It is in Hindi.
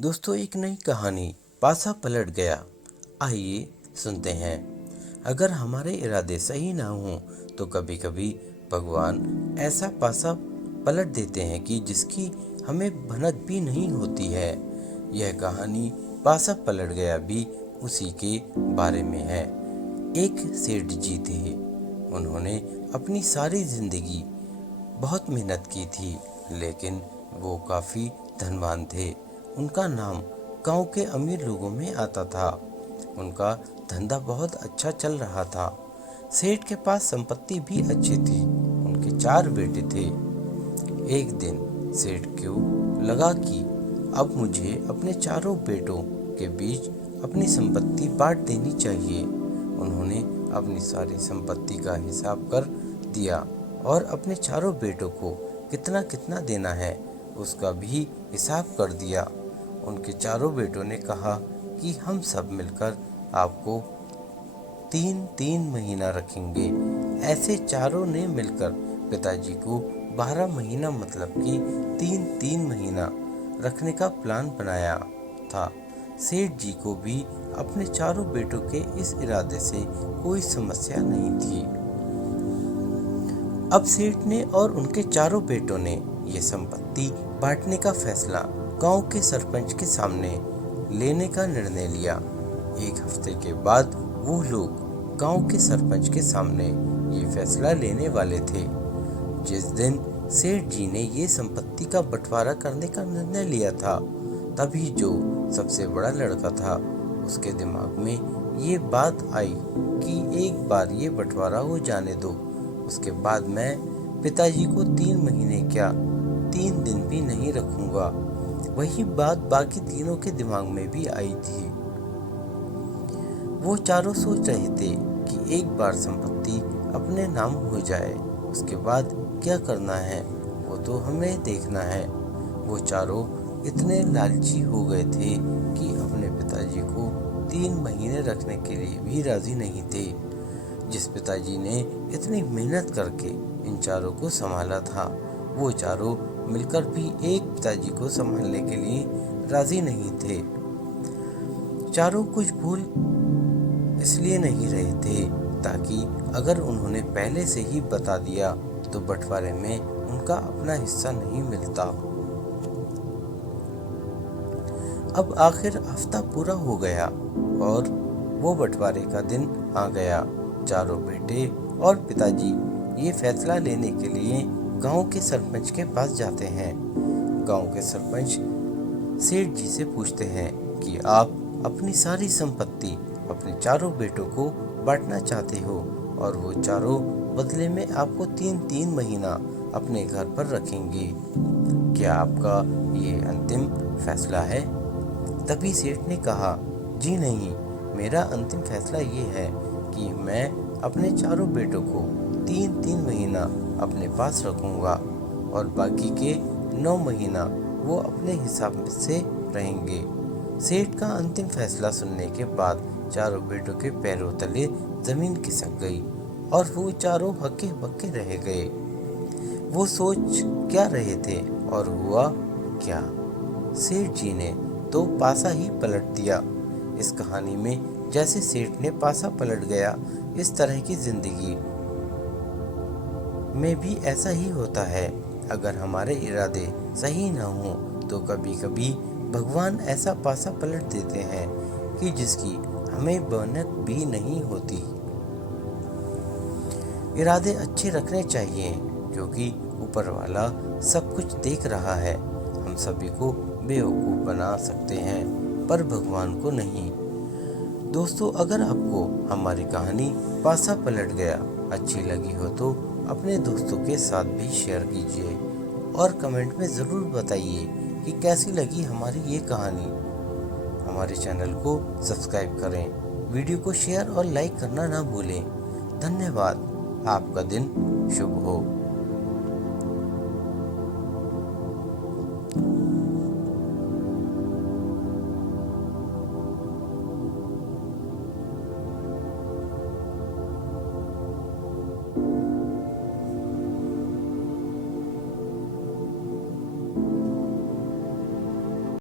दोस्तों, एक नई कहानी पासा पलट गया। आइए सुनते हैं। अगर हमारे इरादे सही ना हों तो कभी कभी भगवान ऐसा पासा पलट देते हैं कि जिसकी हमें भनक भी नहीं होती है। यह कहानी पासा पलट गया भी उसी के बारे में है। एक सेठ जी थे। उन्होंने अपनी सारी जिंदगी बहुत मेहनत की थी, लेकिन वो काफ़ी धनवान थे। उनका नाम गांव के अमीर लोगों में आता था। उनका धंधा बहुत अच्छा चल रहा था। सेठ के पास संपत्ति भी अच्छी थी। उनके 4 बेटे थे। एक दिन सेठ को लगा कि अब मुझे अपने चारों बेटों के बीच अपनी संपत्ति बांट देनी चाहिए। उन्होंने अपनी सारी संपत्ति का हिसाब कर दिया और अपने चारों बेटों को कितना कितना देना है उसका भी हिसाब कर दिया। उनके चारों बेटों ने कहा कि हम सब मिलकर आपको 3-3 महीना रखेंगे। ऐसे चारों ने मिलकर पिताजी को 12 महीना मतलब कि 3-3 महीना रखने का प्लान बनाया था। सेठ जी को भी अपने चारों बेटों के इस इरादे से कोई समस्या नहीं थी। अब सेठ ने और उनके चारों बेटों ने ये संपत्ति बांटने का फैसला गांव के सरपंच के सामने लेने का निर्णय लिया। एक हफ्ते के बाद वो लोग गांव के सरपंच के सामने ये फैसला लेने वाले थे। जिस दिन सेठ जी ने ये संपत्ति का बंटवारा करने का निर्णय लिया था, तभी जो सबसे बड़ा लड़का था उसके दिमाग में ये बात आई कि एक बार ये बंटवारा हो जाने दो, उसके बाद मैं पिताजी को 3 महीने क्या 3 दिन भी नहीं रखूंगा। वही बात बाकी तीनों के दिमाग में भी आई थी। वो चारों सोच रहे थे कि एक बार संपत्ति अपने नाम हो जाए, उसके बाद क्या करना है वो तो हमें देखना है। वो चारों इतने लालची हो गए थे कि अपने पिताजी को 3 महीने रखने के लिए भी राजी नहीं थे। जिस पिताजी ने इतनी मेहनत करके इन चारों को संभाला था, वो चारों मिलकर भी एक पिताजी को संभालने के लिए राजी नहीं थे। चारों कुछ भूल इसलिए नहीं रहे थे ताकि अगर उन्होंने पहले से ही बता दिया तो बंटवारे में उनका अपना हिस्सा नहीं मिलता। अब आखिर हफ्ता पूरा हो गया और वो बंटवारे का दिन आ गया। चारों बेटे और पिताजी ये फैसला लेने के लिए गांव के सरपंच के पास जाते हैं। गांव के सरपंच सेठ जी से पूछते हैं कि आप अपनी सारी संपत्ति अपने चारों बेटों को बांटना चाहते हो और वो चारों बदले में आपको 3-3 महीना अपने घर पर रखेंगे। क्या आपका ये अंतिम फैसला है? तभी सेठ ने कहा, जी नहीं, मेरा अंतिम फैसला ये है कि मैं अपने चारों बेटों को 3-3 महीना अपने पास रखूंगा और बाकी के 9 महीना वो अपने हिसाब से रहेंगे। सेठ का अंतिम फैसला सुनने के बाद चारों बेटों के पैरों तले जमीन खिसक गई और वो चारों हक्के बक्के रह गए। वो सोच क्या रहे थे और हुआ क्या? सेठ जी ने तो पासा ही पलट दिया। इस कहानी में जैसे सेठ ने पासा पलट गया, इस तरह की जिंदगी में भी ऐसा ही होता है। अगर हमारे इरादे सही ना हो तो कभी कभी भगवान ऐसा पासा पलट देते हैं कि जिसकी हमें भनक भी नहीं होती। इरादे अच्छे रखने चाहिए क्योंकि ऊपर वाला सब कुछ देख रहा है। हम सभी को बेवकूफ़ बना सकते हैं पर भगवान को नहीं। दोस्तों, अगर आपको हमारी कहानी पासा पलट गया अच्छी लगी हो तो अपने दोस्तों के साथ भी शेयर कीजिए और कमेंट में ज़रूर बताइए कि कैसी लगी हमारी ये कहानी। हमारे चैनल को सब्सक्राइब करें, वीडियो को शेयर और लाइक करना ना भूलें। धन्यवाद। आपका दिन शुभ हो।